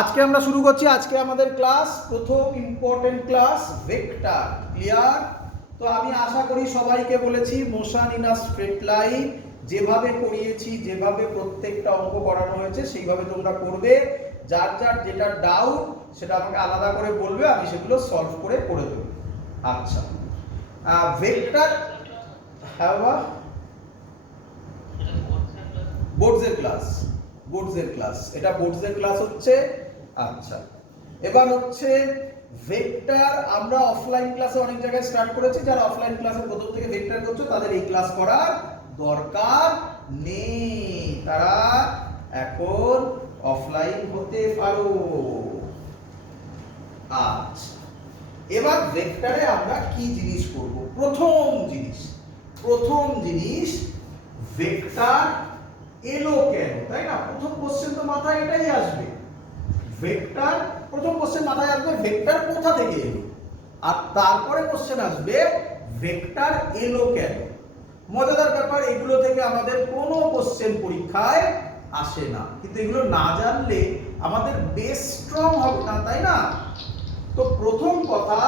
আজকে আমরা শুরু করছি। আজকে আমাদের ক্লাস প্রথম ইম্পর্টেন্ট ক্লাস ভেক্টর। ক্লিয়ার? তো আমি আশা করি সবাইকে বলেছি motion in a straight line যেভাবে করিয়েছি, যেভাবে প্রত্যেকটা অঙ্ক করানো হয়েছে সেইভাবে তোমরা করবে। যার যার যেটা ডাউট সেটা আমাকে আলাদা করে বলবে, আমি সেগুলো সলভ করে দেবো। আচ্ছা, ভেক্টর হ্যাঁ বা বোর্ডসের ক্লাস, বোর্ডসের ক্লাস, এটা বোর্ডসের ক্লাস হচ্ছে। আচ্ছা, এবার হচ্ছে ভেক্টর আমরা অফলাইন ক্লাসে অনেক জায়গায় স্টার্ট করেছি। যারা অফলাইন ক্লাসে প্রথম থেকে ভেক্টর করছো তাদের এই ক্লাস করার দরকার নেই, তারা এখন অফলাইন হতে পারো। আচ্ছা, এবার ভেক্টরে আমরা কি জিনিস করব? প্রথম জিনিস ভেক্টর এলো কেন, তাই না? প্রথম কোশ্চেন তো মাথায় এটাই আসবে। ভেক্টর প্রথম কোশ্চেন মাথায় আসবে, ভেক্টর কোথা থেকে এলো, আর তারপরে কোশ্চেন আসবে ভেক্টর এলো কেন। মজাদার ব্যাপার, এগুলো থেকে আমাদের কোনো কোশ্চেন পরীক্ষায় আসে না, কিন্তু এগুলো না জানলে আমাদের বেস স্ট্রং হবে না, তাই না? তো প্রথম কথা,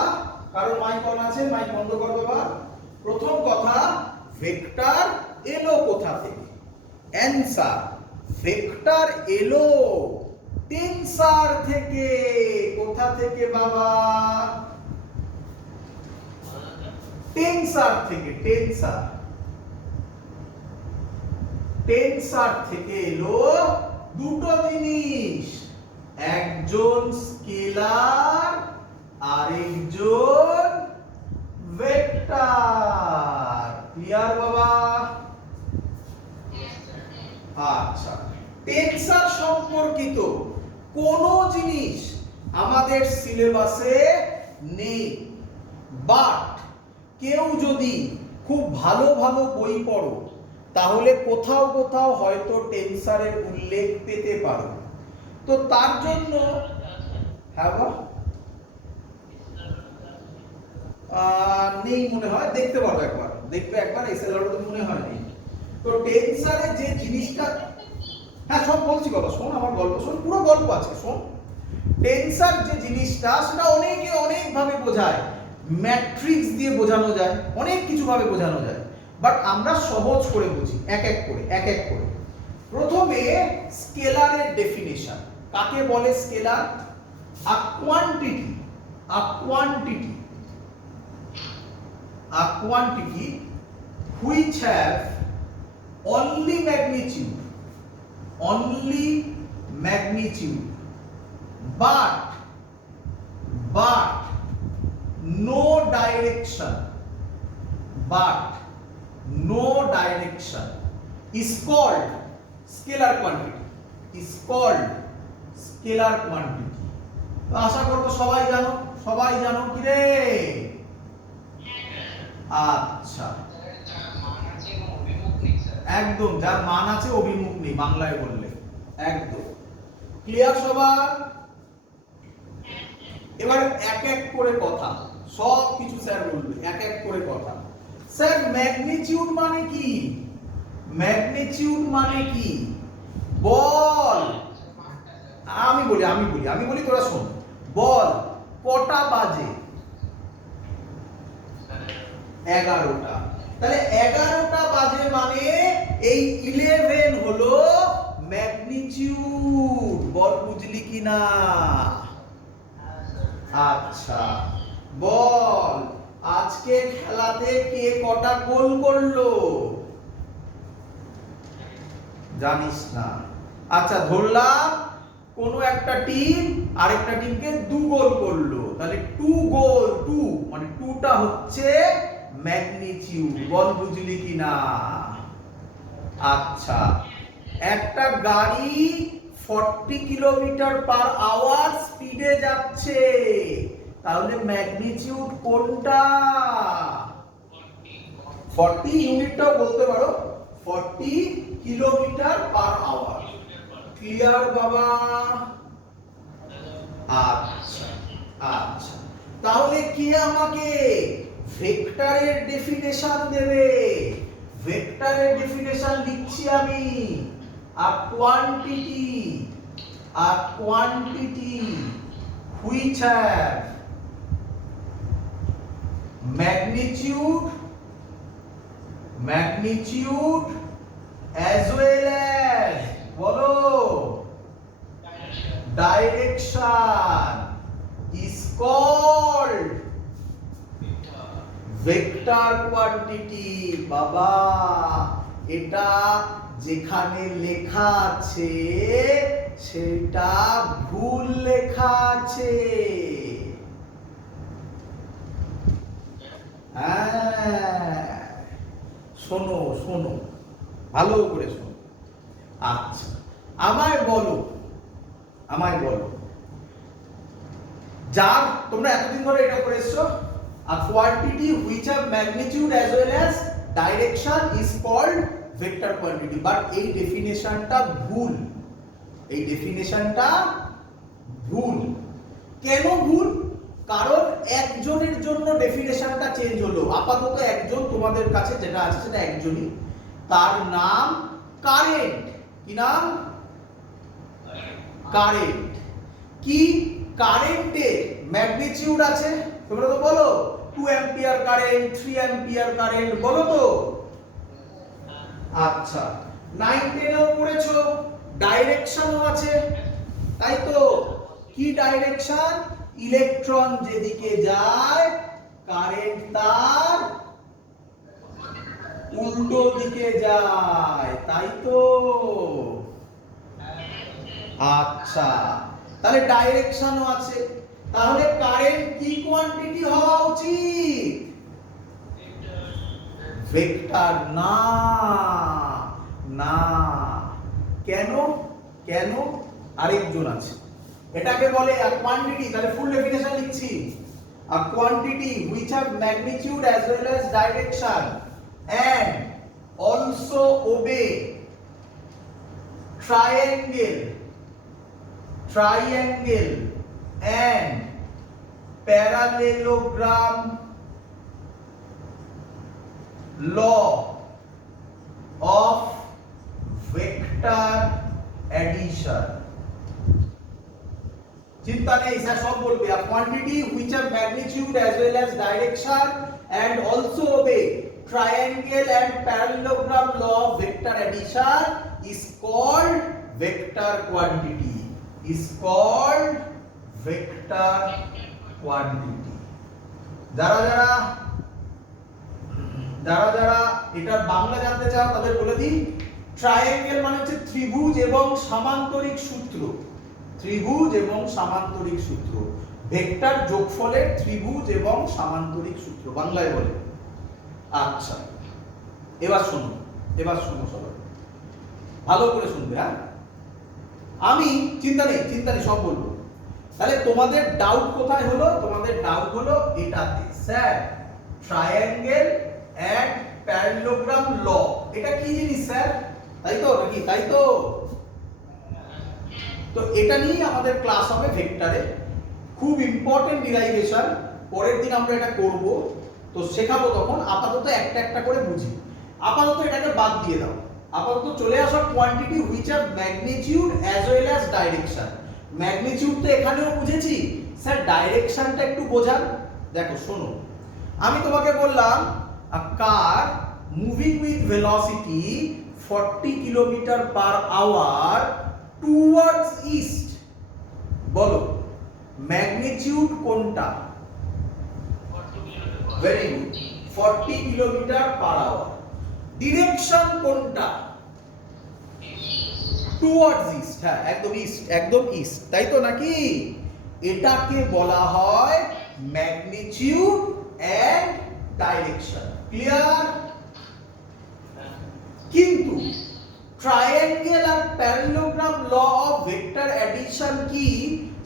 কারণ মাইক অন আছে, মাইক বন্ধ কর বাবা। প্রথম কথা, ভেক্টর এলো কোথা থেকে? অ্যানসার, ভেক্টর এলো টেনসার থেকে। কোথা থেকে বাবা? টেনসার থেকে। টেনসার থেকে এলো দুটো জিনিস, একজন স্কেলার আরেকজন ভেক্টর। ক্লিয়ার বাবা? আচ্ছা, টেনসার সম্পর্কিত কোনো জিনিস আমাদের সিলেবাসে নেই, বাট কেউ যদি খুব ভালো বই পড়ো তাহলে কোথাও কোথাও হয়তো টেনসারের উল্লেখ পেতে পারো। তো তার জন্য হ্যাঁ নেই মনে হয়, দেখতে পারো একবার, দেখবে একবার, এসএলআর তো মনে হয় নেই। তো টেনসারে যে জিনিসটা, হ্যাঁ সব বলছি বাবা, শোন আমার গল্প, শোন, পুরো গল্প আছে, শোন। টেনসার যে জিনিসটা সেটা অনেকে অনেক ভাবে বোঝায়, ম্যাট্রিক্স দিয়ে বোঝানো যায়, অনেক কিছু ভাবে বোঝানো যায়, বাট আমরা সহজ করে বুঝি এক এক করে। প্রথমে স্কেলারের ডেফিনেশন। কাকে বলে scalar? A quantity which have only magnitude but no direction is called scalar quantity. তো আশা করব সবাই জানো কি রে? আচ্ছা, একদম, যার মান আছে অভিমুখ নেই, বাংলায় বললে একদম। ক্লিয়ার সবার? এবার এক এক করে কথা, সব কিছু স্যার বলবে, এক এক করে কথা। স্যার ম্যাগনিটিউড মানে কি? বল। আমি বলি তোরা শোন। বল কটা বাজে? 11টা। তাহলে 11টা বাজে মানে এই 11 হলো ম্যাগনিটিউড। বল বুঝলি কি না? আচ্ছা, বল আজকে খেলাতে কে কটা গোল করলো? জানিস না? আচ্ছা, ধরলাম কোনো একটা টিম আরেকটা টিমকে 2 গোল করলো, তাহলে 2 গোল, 2 মানে 2টা হচ্ছে ম্যাগনিটিউড। বল বুঝলি কি না? আচ্ছা, একটা গাড়ি 40 কিলোমিটার পার আওয়ার স্পিডে যাচ্ছে, তাহলে ম্যাগনিটিউড কোনটা? 40 ইউনিটটাও বলতে পারো, 40 কিলোমিটার পার আওয়ার। ক্লিয়ার বাবা? আচ্ছা, তাহলে কে আমাকে ভেক্টরের ডেফিনেশন দেবে? ভেক্টরের ডেফিনেশন লিখছি আমি। A quantity a quantity which have magnitude as well as বলো direction is called vector quantity. বাবা এটা যেখানে লেখা আছে সেটা ভুল লেখা আছে। শোনো শোনো ভালো করে শোনো। আচ্ছা আমায় বলো যার তোমরা এতদিন ধরে এটা করে এসছো, a quantity which have magnitude as well as direction is called vector quantity, but এই ডেফিনেশনটা ভুল। কেন ভুল? কারণ একজনের জন্য ডেফিনেশনটা চেঞ্জ হলো। আপাতত একজন তোমাদের কাছে যেটা আছে সেটা একজনই, তার নাম কারেন্ট। কি নাম? কারেন্ট। কি কারেন্টের ম্যাগনিটিউড আছে? তোমরা তো বলো 2 অ্যাম্পিয়ার কারেন্ট, 3 অ্যাম্পিয়ার কারেন্ট, বলো তো। আচ্ছা 9 10 পড়েছো, ডাইরেকশনও আছে, তাই তো? কি ডাইরেকশন? ইলেকট্রন যেদিকে যায় কারেন্ট তার উল্টো দিকে যায়, তাই তো? আচ্ছা তাহলে ডাইরেকশনও আছে, তাহলে কারেন্ট কি কোয়ান্টিটি হওয়া উচিত? ভেক্টর না। কেন? আরেকজন আছে, এটাকে বলে a quantity। তাহলে ফুল ডেফিনেশন লিখছি, a quantity which have magnitude as well as direction and also obey triangle and parallelogram law of vector addition। চিন্তা নেই, স্যার সব বলবে। a quantity which have magnitude as well as direction and also obey triangle and parallelogram law of vector addition is called vector quantity। যারা এটা বাংলা জানতে চাও তাদের বলে দিই, ট্রায়াঙ্গেল মানে হচ্ছে ত্রিভুজ এবং সামান্তরিক সূত্র। ভেক্টর যোগফলের ত্রিভুজ এবং সামান্তরিক সূত্র বাংলায় বলে। আচ্ছা এবার শোনো সবাই ভালো করে শুনবে। হ্যাঁ আমি চিন্তা নেই সব বলবো। তাহলে তোমাদের ডাউট কোথায় হলো? তোমাদের ডাউট হলো এটাতে, স্যার ট্রায়াঙ্গেল এন্ড প্যারালেলোগ্রাম ল এটা কি জিনিস স্যার? তাই তো নাকি? তাই তো এটা নিয়ে আমাদের ক্লাস হবে ভেক্টরে, খুব ইম্পর্টেন্ট ডিরাইভেশন। পরের দিন আমরা এটা করব, তো শেখাবো তখন। আপাতত একটা করে বুঝি। আপাতত এটাকে বাদ দিয়ে দাও। আপাতত চলে আসো quantity which have magnitude as well as direction. Magnitude তো এখানেও বুঝেছি, স্যার ডাইরেকশনটা একটু বোঝান। দেখো শোনো, আমি তোমাকে বললাম a car moving with velocity 40 km/h towards east, বলো ম্যাগনিটিউড কোনটা? Very good, 40 km/h। ডিরেকশন কোনটা? Towards east. হ্যাঁ একদম ইস্ট, তাই তো নাকি? এটাকে বলা হয় ম্যাগনিটিউড এন্ড ডাইরেকশন। ক্লিয়ার? কিন্তু ট্রায়াঙ্গেল আর parallelogram law of vector addition কি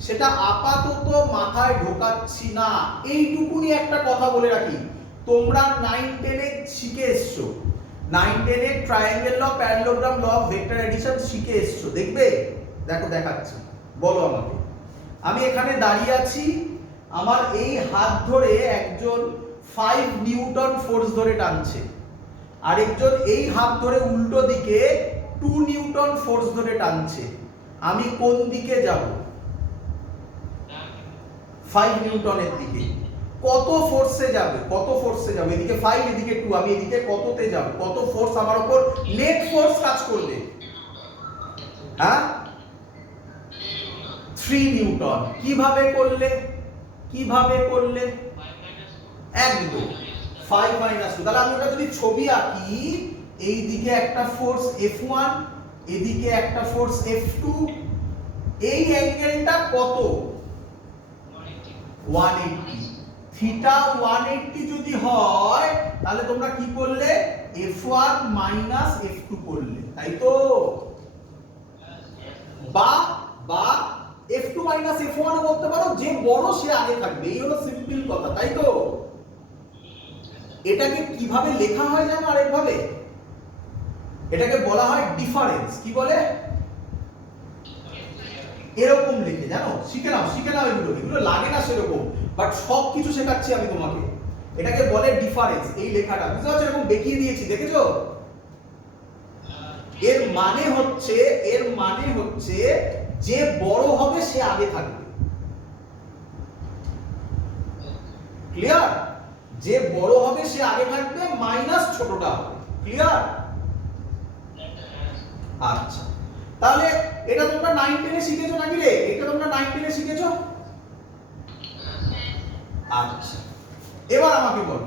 সেটা আপাতত মাথায় ঢোকাচ্ছি না। এইটুকুনি একটা কথা বলে রাখি, তোমরা 9 10 এ শিখে এসছো, 9 10 এ triangle law parallelogram law of vector addition শিখে এসছো। দেখবে, দেখো দেখাচ্ছি, বলো আমাকে। আমি এখানে দাঁড়িয়ে আছি, আমার এই হাত ধরে একজন 5 নিউটন ফোর্স ধরে টানছে, আরেকজন এই হাত ধরে উল্টো দিকে 2 নিউটন ফোর্স ধরে টানছে। আমি কোন দিকে যাব? 5 নিউটনের দিকে। কত ফোর্সে যাবে? কত ফোর্সে যাবে? এদিকে 5 এদিকে 2, আমি এদিকে কততে যাব? কত ফোর্স আমার উপর নেট ফোর্স কাজ করবে? হ্যাঁ, 3 নিউটন। কিভাবে করলে? কিভাবে করলে? একদম 5 - 2। তাহলে আমি ওটা যদি ছবি আঁকি, এই দিকে একটা ফোর্স F1, এদিকে একটা ফোর্স F2, এই অ্যাঙ্গেলটা কত? 180। থিটা 180 যদি হয়, তাহলে তোমরা কি করলে? F1 মাইনাস F2 করলে, তাই তো? বা বা F2 মাইনাস F1 ও বলতে পারো, যে বড় সে আগে থাকবে, এই হলো সিম্পল কথা, তাই তো? এটাকে কিভাবে লেখা হয় জানো আরেকভাবে? এটাকে বলা হয় ডিফারেন্স। কি বলে? এরকম লিখে, জানো? শিখে নাও, শিখে নাও, এগুলো এগুলো লাগে না সেরকম, বাট সব কিছু শেখাচ্ছি আমি তোমাকে। এটাকে বলে ডিফারেন্স। এই লেখাটা বুঝতে পারছো? এরকম দেখিয়ে দিয়েছি, দেখেছো? এর মানে হচ্ছে যে বড় হবে সে আগে থাকবে। ক্লিয়ার? যে বড় হবে সে আগে থাকবে, মাইনাস ছোটটা হবে। ক্লিয়ার? আচ্ছা, তাহলে এটা তোমরা 9 10 এ শিখেছো নাকি রে? এটা তোমরা 9 10 এ শিখেছো? আচ্ছা, এবার আমাকে বলো,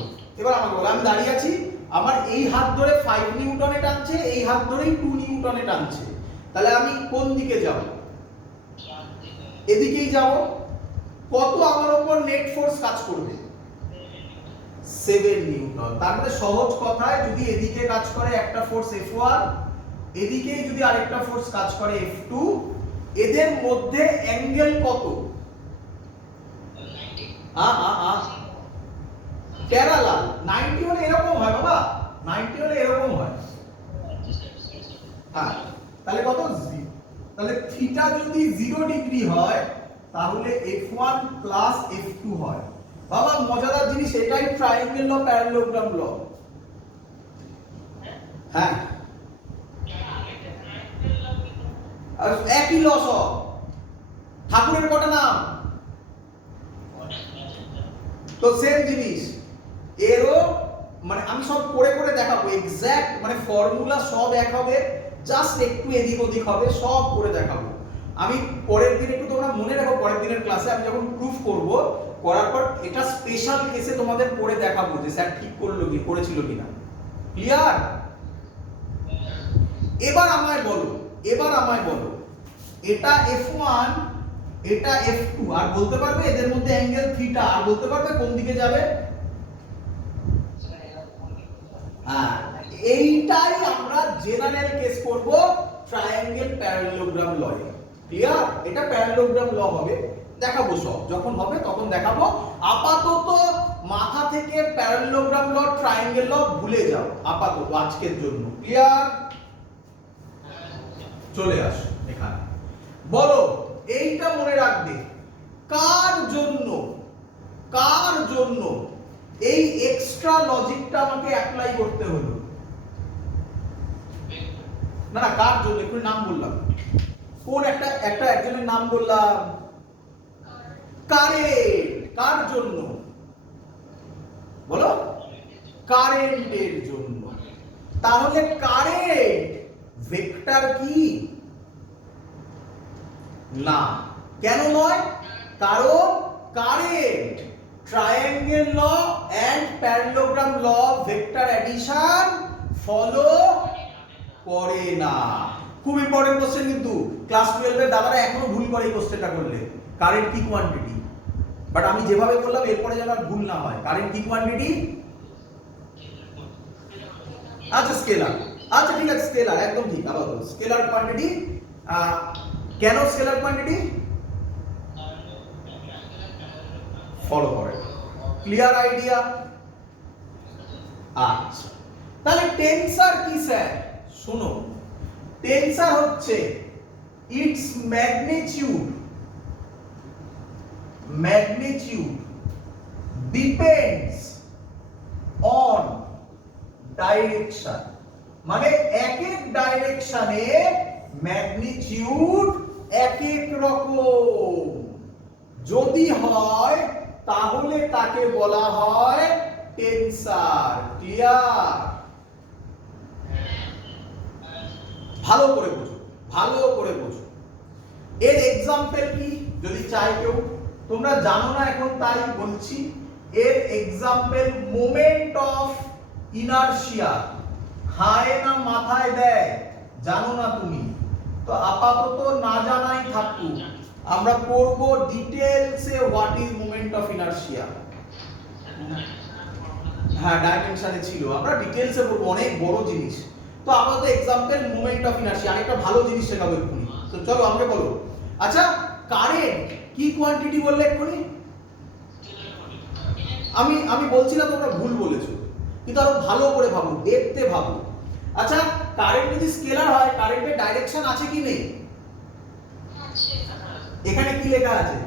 আমি দাঁড়িয়ে আছি, আমার এই হাত ধরে 5 নিউটনে টানছে, এই হাত ধরেই 2 নিউটনে টানছে, তাহলে আমি কোন দিকে যাব? এদিকেই যাব। কত আমার উপর নেট ফোর্স কাজ করবে? 7 নিউটন। তার মানে সহজ কথায়, যদি এদিকে কাজ করে একটা ফোর্স F1, এদিকেই যদি আরেকটা ফোর্স কাজ করে F2, এদের মধ্যে অ্যাঙ্গেল কত? প্যারালাল। 90 হলে এরকম হয় বাবা, 90 হলে এরকম হয়। হ্যাঁ, তাহলে কত? তাহলে থিটা যদি 0 ডিগ্রি হয়, তাহলে F1 প্লাস F2 হয়। বাবা মজাদার জিনিস এটাই ট্রায়াঙ্গেল ল, প্যারালেলোগ্রাম ল। হ্যাঁ, আর একই ল সব। ঠাকুরের কটা নাম? তো সেম জিনিস। এরও মানে আমি সব করে করে দেখাবো, এক্সাক্ট মানে ফর্মুলা সব এক হবে, জাস্ট একটু এদিক ওদিক হবে, সব করে দেখাবো আমি পরের দিন। একটু তোমরা মনে রাখো, পরের দিনের ক্লাসে আমি যখন প্রুফ করব, করার পর এটা স্পেশাল কেসে তোমাদের করে দেখাবো যে স্যার ঠিক করলো কি, করেছিল কিনা। ক্লিয়ার? এবার আমায় বলো এটা F1, এটা F2, আর বলতে পারবে এদের মধ্যে অ্যাঙ্গেল থিটা, আর বলতে পারবে কোন দিকে যাবে? হ্যাঁ, এইটাই আমরা জেনারেল কেস করব ট্রায়াঙ্গেল প্যারালেলোগ্রাম ল এ। ক্লিয়ার? এটা প্যারালেলোগ্রাম ল হবে, দেখাবো সব, যখন হবে তখন দেখাবো। আপাতত মাথা থেকে প্যারালেলোগ্রাম ল, ট্রায়াঙ্গেল ল ভুলে যাও আপাতত আজকের জন্য। ক্লিয়ার? চলে আসো এখানে, বলো এইটা মনে রাখবে, কার জন্য এই এক্সট্রা লজিকটা আমাকে অ্যাপ্লাই করতে হলো? না, কার জন্য? একটু নাম বললাম, কোন একজনের নাম বললাম। কারেন্ট। কার জন্য? বলো। কারেন্টের জন্য। তাহলে কারেন্ট ভেক্টর কি? না। কেন নয়? কারণ current triangle law and parallelogram law vector addition follow করে না। খুব ইম্পর্টেন্ট কোশ্চেন, কিন্তু ক্লাস 12 এর দাদারা এখনো ভুল করে এই কোশ্চেনটা করলে। কারেন্ট কি কোয়ান্টিটি? বাট আমি যেভাবে বললাম এরপরে যেন আর ভুল না হয়। কারেন্ট কি কোয়ান্টিটি? আচ্ছা স্কেলার। আচ্ছা ঠিক আছে, স্কেলার একদম ঠিক। আবার বলো, স্কেলার কোয়ান্টিটি। কেন স্কেলার কোয়ান্টিটি? ফলো করে। Clear idea? আচ্ছা, তাহলে টেনসার কি স্যার? শোনো, টেনসার হচ্ছে it's magnitude depends on direction. মানে এক এক ডাইরেকশনে ম্যাগনিটিউড এক এক রকম। যদি হয় তাহলে তাকে বলা হয় টেনসার। ক্লিয়ার? ভালো করে বোঝো, ভালো করে বোঝো। এর এক্সাম্পল কি যদি চাই কেউ? তোমরা জানো না এখন তাই বলছি। এর এক্সাম্পল মোমেন্ট অফ ইনারশিয়া। খায় না মাথায় দেয়, জানো না তুমি? তো আপাতত না জানাই থাকুক, আমরা পড়ব ডিটেইলসে what is moment of inertia. হ্যাঁ, ডাইমেনশনে ছিল, আমরা ডিটেইলসে পড়ব, অনেক বড় জিনিস। তো আপাতত এক্সাম্পল মোমেন্ট অফ ইনারশিয়া। আরেকটা ভালো জিনিস শেখাবো এক্ষুনি। তো চলো আমাকে বলো, আচ্ছা কারেন্ট কি কোয়ান্টিটি বললে এক্ষুনি? আমি বলছি না তোমরা ভুল বলেছো, কিন্তু আরো ভালো করে ভাবো, দেখতে ভাবো। আচ্ছা কারেন্ট যদি স্কেলার হয়, কারেন্টের ডাইরেকশন আছে কি নেই? এখানে কি লেখা আছে?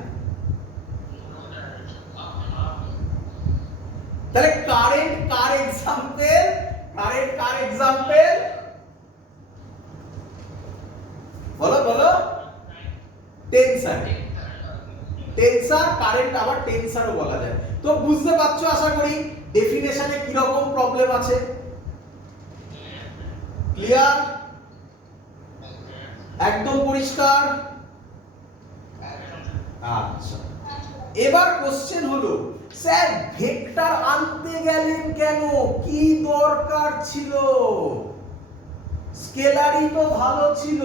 তাহলে কারেন্ট কার এক্সাম্পল? কারেন্ট কার এক্সাম্পল? বলো বলো। টেনসার। টেনসার, কারেন্ট আবার টেনসারও বলা যায়। তো বুঝতে পারছো আশা করি ডেফিনেশনে কি রকম প্রবলেম আছে। ক্লিয়ার? একদম পরিষ্কার? আচ্ছা, এবার কোশ্চেন হলো স্যার ভেক্টর আনতে গেলেন কেন? কি দরকার ছিল? স্কেলারই তো ভালো ছিল,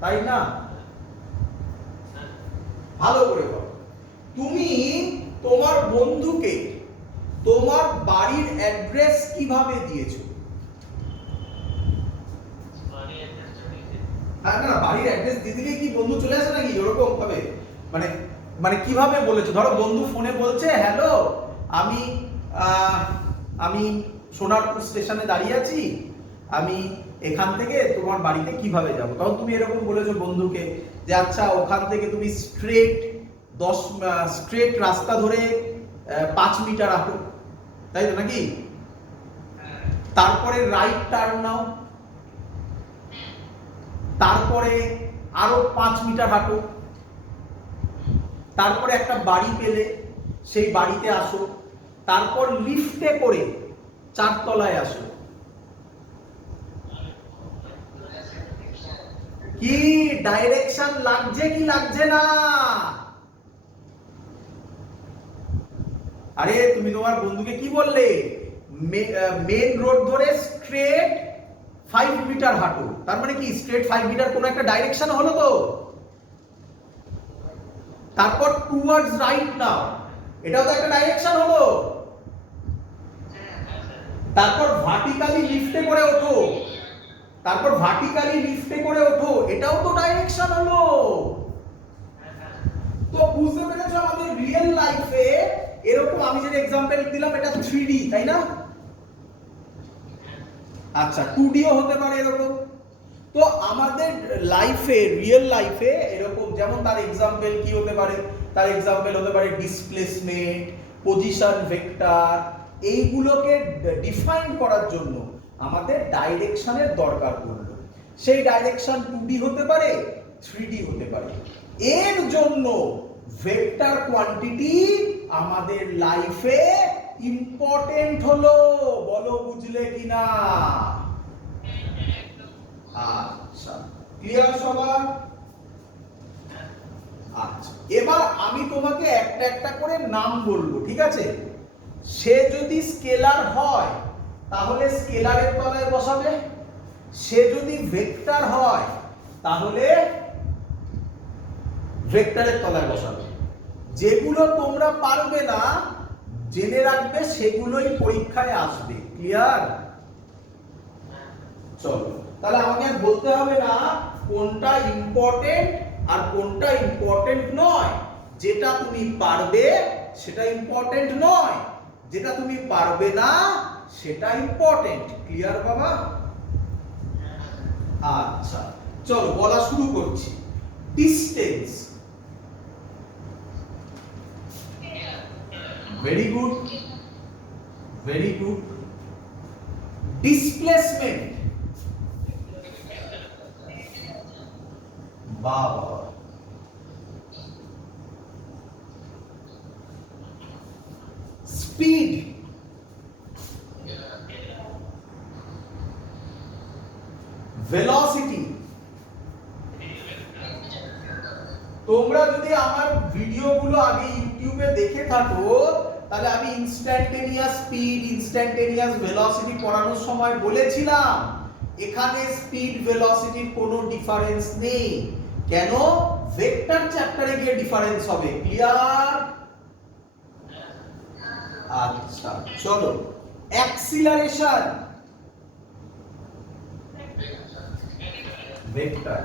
তাই না? ভালো করে বলো। তুমি তোমার বন্ধুকে তোমার বাড়ির অ্যাড্রেস কিভাবে দিয়েছো? না না, বাড়ির অ্যাড্রেস দিয়ে দিলে কি বন্ধু চলে আসে নাকি ওরকম ভাবে? মানে মানে কিভাবে বলেছো? ধরো বন্ধু ফোনে বলছে, হ্যালো আমি আমি সোনারপুর স্টেশনে দাঁড়িয়ে আছি, আমি এখান থেকে তোমার বাড়িতে কিভাবে যাব? তখন তুমি এরকম বলেছো বন্ধুকে যে আচ্ছা ওখান থেকে তুমি স্ট্রেট রাস্তা ধরে 5 মিটার হাঁটো, তাই তো নাকি? তারপরে রাইট টার্ন নাও, তারপরে আরো 5 মিটার হাঁটো, তারপরে একটা বাড়ি পেলে সেই বাড়িতে আসো, তারপর লিফটে করে 4 তলায় আসো। কি ডাইরেকশন লাগছে কি লাগছে না? আরে তুমি তোমার বন্ধুকে কি বললে? মেন রোড ধরে স্ট্রেট 5 মিটার হাঁটো। তার মানে কি স্ট্রেট 5 মিটার কোন একটা ডাইরেকশন হলো তো? তারপর টুয়ার্ডস রাইট নাও, এটাও তো একটা ডাইরেকশন হলো। তারপর ভার্টিক্যালি লিফটে করে ওঠো, তারপর ভার্টিক্যালি লিফটে করে ওঠো, এটাও তো ডাইরেকশন হলো। তো বুঝতে পেরেছো আমাদের রিয়েল লাইফে এরকম আমি যে एग्जांपल দিলাম এটা 3D, তাই না? আচ্ছা 2D ও হতে পারে এরকম। তো আমাদের লাইফে, রিয়েল লাইফে এরকম, যেমন তার एग्जांपल কি হতে পারে? তার एग्जांपल হতে পারে ডিসপ্লেসমেন্ট, পজিশন ভেক্টর। এইগুলোকে ডিফাইন করার জন্য আমাদের ডাইরেকশনের দরকার পড়লো। সেই ডাইরেকশন 2D হতে পারে, 3D হতে পারে। এর জন্য ভেক্টর কোয়ান্টিটি আমাদের লাইফে ইম্পর্টেন্ট হলো। বলো বুঝলে কিনা? আচ্ছা, ক্লিয়ার সবার? আচ্ছা, এবার আমি তোমাকে একটা একটা করে নাম বলবো, ঠিক আছে? সে যদি স্কেলার হয় তাহলে স্কেলারের তলায় বসাবে, সে যদি ভেক্টর হয় তাহলে ভেক্টরের তলায় বসাবে। যেগুলো তোমরা পারবে না জেনে রাখবে, সেগুলোই পরীক্ষায় আসবে। ক্লিয়ার? চলো তাহলে আমাকে আর বলতে হবে না কোনটা ইম্পর্টেন্ট আর কোনটা ইম্পর্টেন্ট নয়। যেটা তুমি পারবে সেটা ইম্পর্টেন্ট নয়, যেটা তুমি পারবে না সেটা ইম্পর্টেন্ট। ক্লিয়ার বাবা? আচ্ছা চলো বলা শুরু করছি। Distance, very good, very good. Displacement, বাবা, স্পিড, ভেলোসিটি। তোমরা যদি আমার ভিডিওগুলো আগে ইউটিউবে দেখে থাকো তাহলে আমি ইনস্ট্যান্টেনিয়াস স্পিড, ইনস্ট্যান্টেনিয়াস ভেলোসিটি পড়ানোর সময় বলেছিলাম এখানে স্পিড ভেলোসিটির কোনো ডিফারেন্স নেই। কেন? ভেক্টর চ্যাপ্টারে গিয়ে ডিফারেন্স হবে। ক্লিয়ার? আচ্ছা চলো, অ্যাক্সিলারেশন ভেক্টর।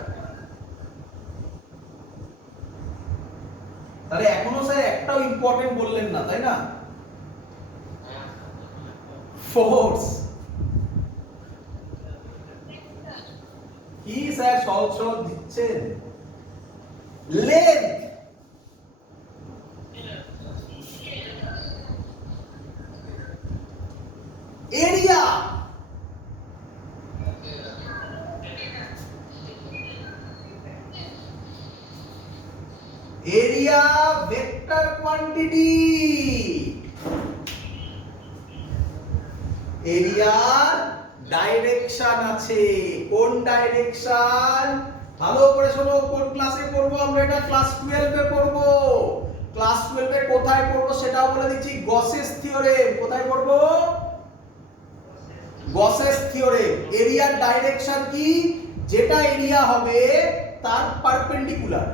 তাহলে এখনো স্যার একটাও ইম্পর্টেন্ট বললেন না, তাই না? ফোর্স কি স্যার সহজ সহজ দিচ্ছেন? Length, area, area vector quantity, এরিয়ার ডাইরেকশন আছে। কোন ডাইরেকশন? ভালো করে শোনো, কোন ক্লাসে করব আমরা এটা? ক্লাস 12 এ করব। ক্লাস 12 এ কোথায় করব সেটাও বলে দিচ্ছি, গসেস থিওরেম। কোথায় করব? Gauss's theorem. এরিয়ার ডাইরেকশন কি? যেটা এরিয়া হবে তার পারপেন্ডিকুলার,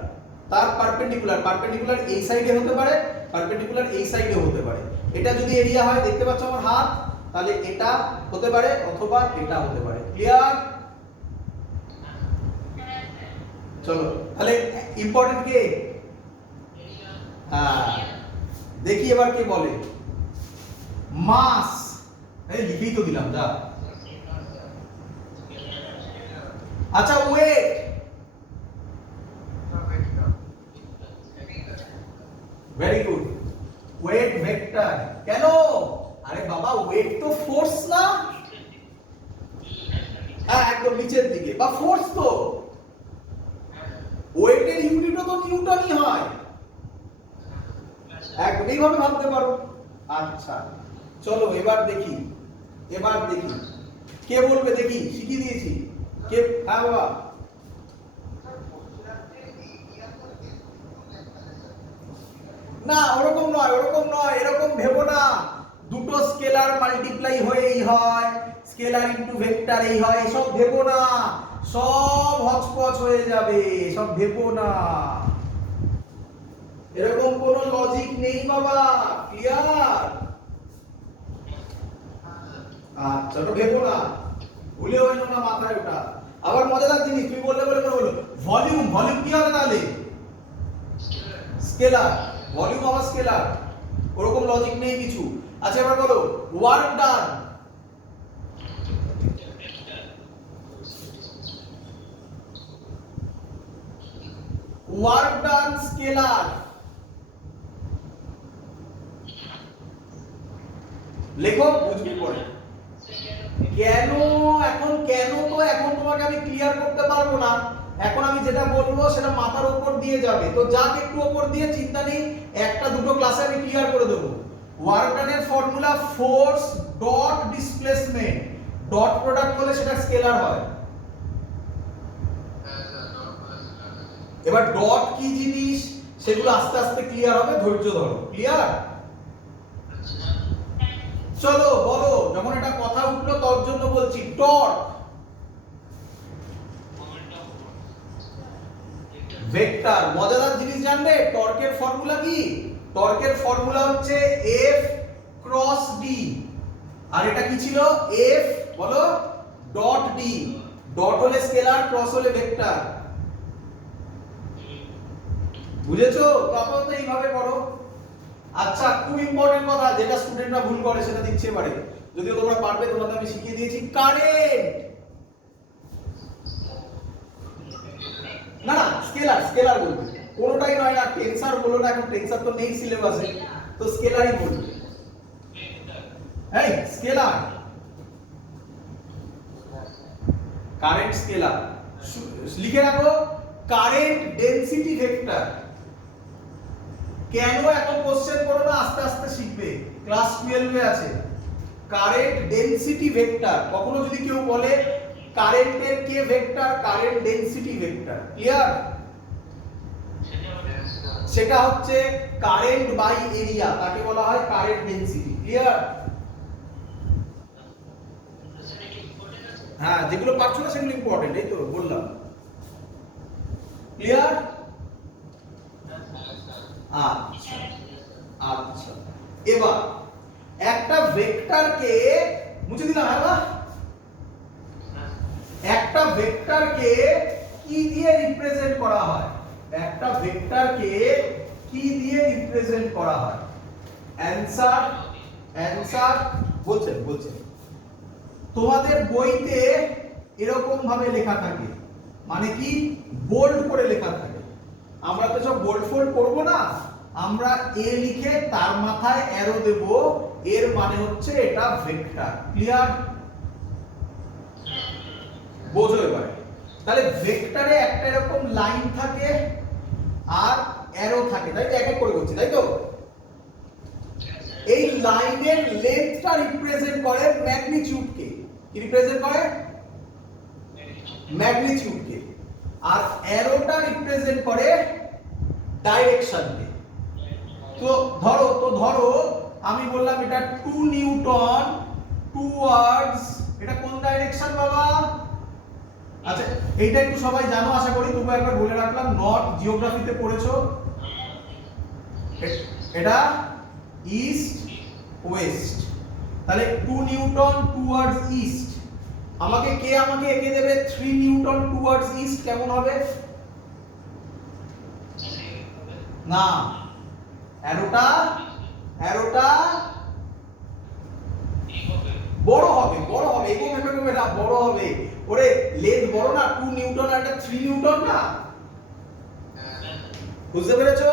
তার পারপেন্ডিকুলার, পারপেন্ডিকুলার এই সাইডে হতে পারে, পারপেন্ডিকুলার এই সাইডে হতে পারে। এটা যদি এরিয়া হয়, দেখতে পাচ্ছ আমার হাত, তাহলে এটা হতে পারে অথবা এটা হতে পারে। ক্লিয়ার? চলো তাহলে ইম্পর্টেন্ট কে? হ্যাঁ, দেখি এবার কে বলে। মাস, এই লিখেই তো দিলাম যা। আচ্ছা wait, very good. Weight vector. কেন? আরে বাবা, ওয়েট তো ফোর্স না? হ্যাঁ একদম নিচের দিকে, বা ফোর্স তো। ওয়েটের ইউনিটও তো নিউটনই হয়। একদম এইভাবে ভাবতে পারো। আচ্ছা চলো এবার দেখি, এবার দেখি কে বলবে। দেখি, শিখিয়ে দিয়েছি কে? হ্যাঁ বাবা। না ওরকম নয়, ওরকম নয়, এরকম ভেবো না। দুটো স্কেলার মাল্টিপ্লাই হয়েই হয়, স্কেলার ইনটু ভেক্টর এই হয়, এসব ভেবো না। সব হচপচ হয়ে যাবে, সব ভেবো না। এরকম কোনো লজিক নেই বাবা। ক্লিয়ার? আচ্ছা তো ভেবো না, ভুলে হইল না মাথায় ওটা। আবার মজাদার জিনিস তুমি বললে বলে বলো, ভলিউম, ভলিউম কি হবে তাহলে? স্কেলার। ভলিউম আবার স্কেলার, ওরকম লজিক নেই কিছু। আচ্ছা এবার বলো work done. Work done scalar. লেখো, বুঝবি পরে। কেন? এখন কেন তো এখন তোমাকে আমি ক্লিয়ার করতে পারবো না। এখন আমি যেটা বলবো সেটা মাথার উপর দিয়ে যাবে, তো যাক একটু উপর দিয়ে, চিন্তা নেই, একটা দুটো ক্লাসে আমি ক্লিয়ার করে দেবো। ওয়ার্ক ডানের formula force dot displacement, dot product হলে সেটা স্কেলার হয়। এবার ডট কি জিনিস সেগুলো আস্তে আস্তে ক্লিয়ার হবে, ধৈর্য ধরো। ক্লিয়ার? চলো বলো, যখন এটা কথা উঠলো তোর জন্য বলছি। Torque vector. মজাদার জিনিস জানবে, টর্কের ফর্মুলা কি? টর্কের ফর্মুলা হচ্ছে F ক্রস D। আর এটা কি ছিল? F বলো ডট D। ডট হলে স্কেলার, ক্রস হলে ভেক্টর। বুঝেছো? তো আপাতত এইভাবে করো। আচ্ছা খুব ইম্পর্টেন্ট কথা, যেটা স্টুডেন্টরা ভুল করে সেটা দিচ্ছে এবারে, যদিও তোমরা পারবে, তোমাদের আমি শিখিয়ে দিয়েছি। কারেন্ট। না না, স্কেলার, স্কেলার বলবে, কোনোটাই নয় না। টেনসার বলো না, এখন টেনসার তো নেই সিলেবাসে, তো স্কেলারই বলবে। এই স্কেলার, কারেন্ট স্কেলার লিখে রাখো। Current density vector. কেন এত কোশ্চেন করো না, আস্তে আস্তে শিখবে, ক্লাস 12 এ আছে। কারেন্ট ডেনসিটি ভেক্টর, কখনো যদি কেউ বলে কারেন্টের কে vector, current density vector, clear? সেটা হচ্ছে কারেন্ট বাই এরিয়া, তাকে বলা হয় কারেন্ট ডেনসিটি, ক্লিয়ার? হ্যাঁ, যেগুলো পারছো না সেগুলো ইম্পর্টেন্ট, এই তো বললাম, ক্লিয়ার? আচ্ছা আচ্ছা, এবার একটা ভেক্টরকে মুছে দিলাম, হ্যাঁ, একটা ভেক্টরকে কি দিয়ে রিপ্রেজেন্ট করা হয়? একটা ভেক্টরকে কি দিয়ে রিপ্রেজেন্ট করা হয়? অ্যানসার অ্যানসার বলছেন বলছেন তোমাদের বইতে এরকম ভাবে লেখা থাকে, মানে কি বোল্ড করে লেখা থাকে। আমরা তো সব বোল্ড ফোল্ড করব না, আমরা এ লিখে তার মাথায় অ্যারো দেব, এর মানে হচ্ছে এটা ভেক্টর, ক্লিয়ার? বোঝো এবার। তাহলে ভেক্টরে একটা এরকম লাইন থাকে আর অ্যারো থাকে, তাই তো? এক এক করে করছি, তাই তো? এই লাইনের লেন্থটা রিপ্রেজেন্ট করে ম্যাগনিটিউডকে। কি রিপ্রেজেন্ট করে? ম্যাগনিটিউডকে। আর অ্যারোটা রিপ্রেজেন্ট করে ডাইরেকশনকে। তো ধরো আমি বললাম এটা 2 নিউটন টুয়ার্ডস, এটা কোন ডাইরেকশন বাবা? আচ্ছা, এইটা একটু সবাই জানো আশা করি, তবু একবার বলে রাখলাম, নর্থ জিওগ্রাফিতে পড়েছো, এটা ইস্ট ওয়েস্ট। তাহলে 2 নিউটন টুয়ার্ডস ইস্ট, আমাকে এঁকে দেবে 3 নিউটন টুয়ার্ডস ইস্ট, কেমন হবে? না, অ্যারোটা বড় হবে, এগোবে না, বড় হবে। ওরে লেন্থ বড় না, 2 নিউটন আর এটা 3 নিউটন না, বুঝতে পেরেছো?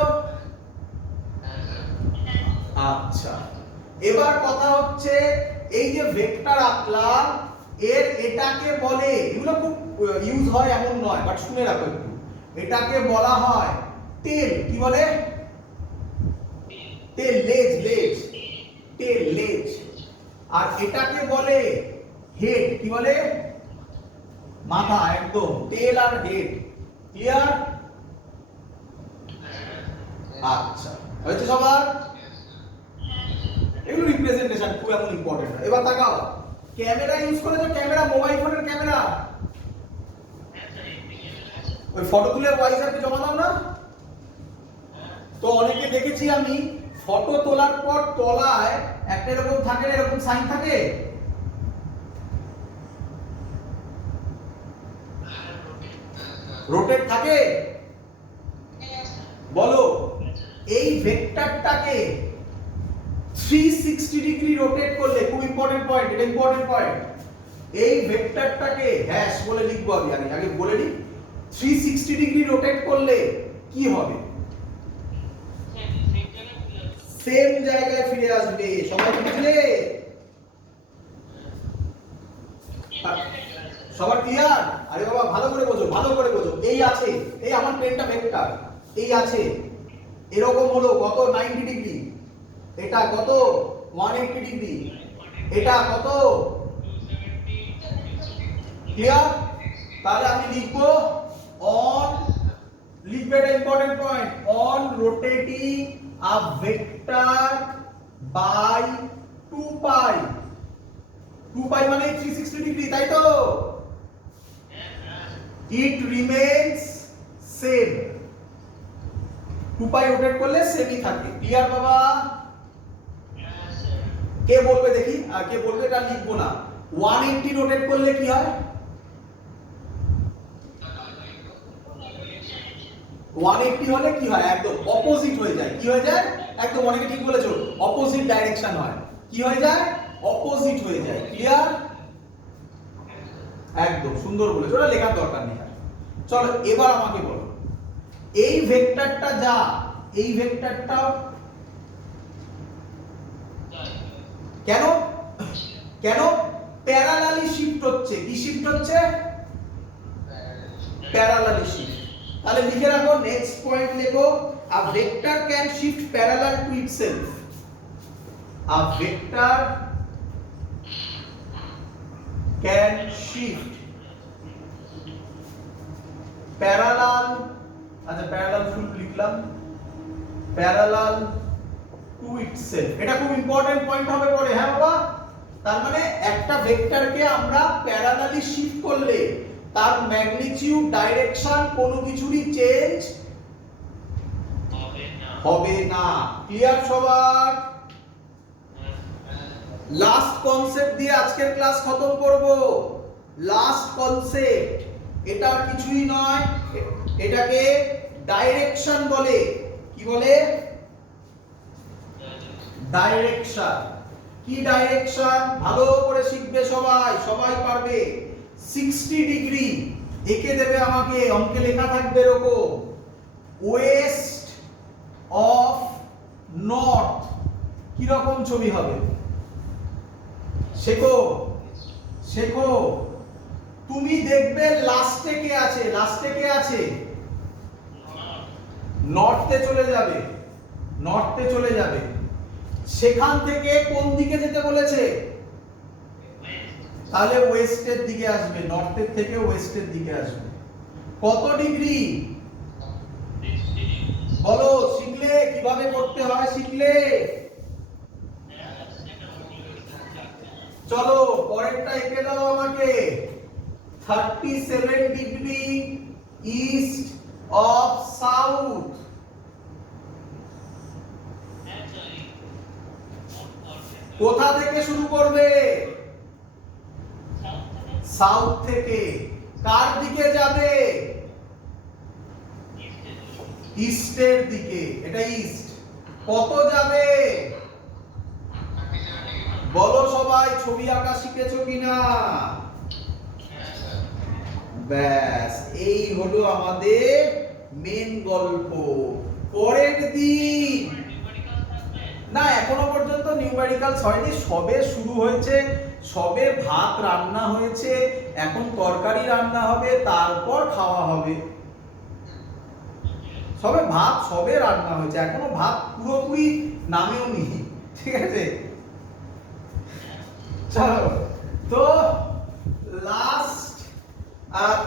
আচ্ছা, এবার কথা হচ্ছে এই যে ভেক্টর আঁকলাম, এর এটাকে বলে, এগুলো খুব ইউজ হয় এমন নয়, বাট শুনে রাখো একটু, এটাকে বলা হয় টেল। কি বলে? টেল, লেজ। আর এটাকে বলে হেড। কি বলে? মাথা, একদম, টেল আর হেড, ক্লিয়ার? আচ্ছা, হয়েছে সবার? এগুলো রিপ্রেজেন্টেশন খুব এমন ইম্পর্টেন্ট। এবার তাকাও, ক্যামেরা ইউজ করেছো? ক্যামেরা, মোবাইল ফোনের ক্যামেরা, ওই ফটো তুলে ওয়াইজারকে জমা দাও না? তো অনেকে দেখেছি আমি, ফটো তোলার পর তলায় একটা এরকম থাকে, এরকম সাইন থাকে, রোটেট থাকে, বলো এই ভেক্টরটাকে 360 ডিগ্রি রোটেট করলে, খুব ইম্পর্টেন্ট পয়েন্ট, এটা ইম্পর্টেন্ট পয়েন্ট, এই ভেক্টরটাকে হ্যাশ বলে লিখবো, আমি আগে বলে নিই, 360 ডিগ্রি রোটেট করলে কি হবে? সেম জায়গায় ফিরে আসবে। সবাই বুঝলে? সবার ক্লিয়ার? আরে বাবা ভালো করে বোঝো। এই আছে, এই আমার প্লেনটা ভেক্টর, এই আছে, এরকম হলো কত 90 ডিগ্রি, এটা কত 180 ডিগ্রি, এটা কত, ক্লিয়ার? তাহলে আমি লিখবো অন, লিখবে, এটা important point, on rotating a vector by 2 pi. 2 pi মানে 360 ডিগ্রি, তাই তো? It remains same. 2 pi rotate করলে সেমই থাকে, ক্লিয়ার বাবা? কে বলবে দেখি, আর কে বলবে এটা লিখবো না, 180 রোটেট করলে কি হয়? 180 হলে কি হয়? একদম অপোজিট হয়ে যায়। কি হয়ে যায়? একদম, অনেকে ঠিক বলেছো, অপোজিট ডাইরেকশন হয়। কি হয়ে যায়? অপোজিট হয়ে যায়, ক্লিয়ার? একদম সুন্দর বলেছো, ওটা লেখার দরকার নেই। চলো এবার আমাকে বলো, এই ভেক্টরটা যা, এই ভেক্টরটাও কেন প্যারালালি শিফট হচ্ছে? কি শিফট হচ্ছে? Parallelly shift. তাহলে লিখে রাখো, নেক্সট পয়েন্ট লেখো, a vector can shift parallel to itself. A vector can shift parallel, আচ্ছা প্যারালাল ফুল লিখলাম, প্যারালাল টু ইটসেলফ। এটা খুব ইম্পর্টেন্ট পয়েন্ট হবে পরে, হ্যাঁ বাবা। তার মানে একটা ভেক্টরকে আমরা প্যারালালি শিফট করলে তার ম্যাগনিটিউড, ডাইরেকশন কোনো কিছুরই চেঞ্জ হবে না। ক্লিয়ার সবার? লাস্ট কনসেপ্ট দিয়ে আজকের ক্লাস খতম করব। লাস্ট কনসেপ্ট, এটা কিছুই নয়, এটাকে ডাইরেকশন বলে। কি বলে? ডাইরেকশন। কি ডাইরেকশন? ভালো করে শিখবে সবাই, সবাই পারবে। 60 ডিগ্রি এঁকে দেবে আমাকে, অঙ্কে লেখা থাকবে এরকম, ওয়েস্ট অফ নর্থ কি রকম ছবি হবে? শেখো শেখো। তুমি দেখবে লাস্টে কে আছে, লাস্টে কে আছে? নর্থে চলে যাবে, নর্থে চলে যাবে। সেখান থেকে কোন দিকে যেতে বলেছে? তাহলে ওয়েস্টের দিকে আসবে, নর্থের থেকে ওয়েস্টের দিকে আসবে। কত ডিগ্রি বলো? শিখলে কিভাবে করতে হয়, শিখলে। চলো পরেরটা এঁকে দাও আমাকে। 37 ডিগ্রি ইস্ট অফ সাউথ। কোথা থেকে শুরু করবে? সাউথ থেকে। কার দিকে যাবে? ইস্টের দিকে। এটা ইস্ট। কত যাবে বলো সবাই? ছবি আঁকা শিখেছো কিনা? ব্যাস, এই হলো আমাদের মেন গল্প। পরের দিন না, এখনো পর্যন্ত নিউমেরিক্যালস হয়নি, সবে শুরু হয়েছে, সবে ভাত রান্না হয়েছে, এখন তরকারি রান্না হবে, তারপর খাওয়া হবে। সবে ভাত সবে রান্না হয়েছে, এখনো ভাত পুরোপুরি নামেও নি, ঠিক আছে? চলো তো লাস্ট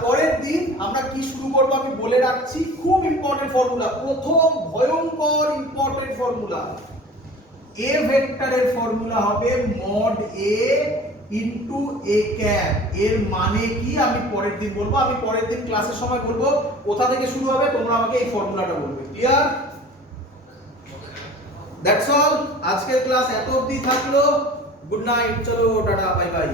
পরের দিন আমরা কি শুরু করবো আমি বলে রাখছি। খুব ইম্পর্টেন্ট ফর্মুলা, প্রথম ভয়ঙ্কর ইম্পর্টেন্ট ফর্মুলা। এ ভেক্টরের ফর্মুলা হবে mod A into A cap. এর মানে কি আমি পরের দিন বলবো, আমি পরের দিন ক্লাসের সময় বলবো কোথা থেকে শুরু হবে, তোমরা আমাকে এই ফর্মুলাটা বলবে। ক্লিয়ার? দ্যাটস অল, আজকের ক্লাস এত অবধি থাকলো। গুড নাইট, চলো টাটা, বাই বাই।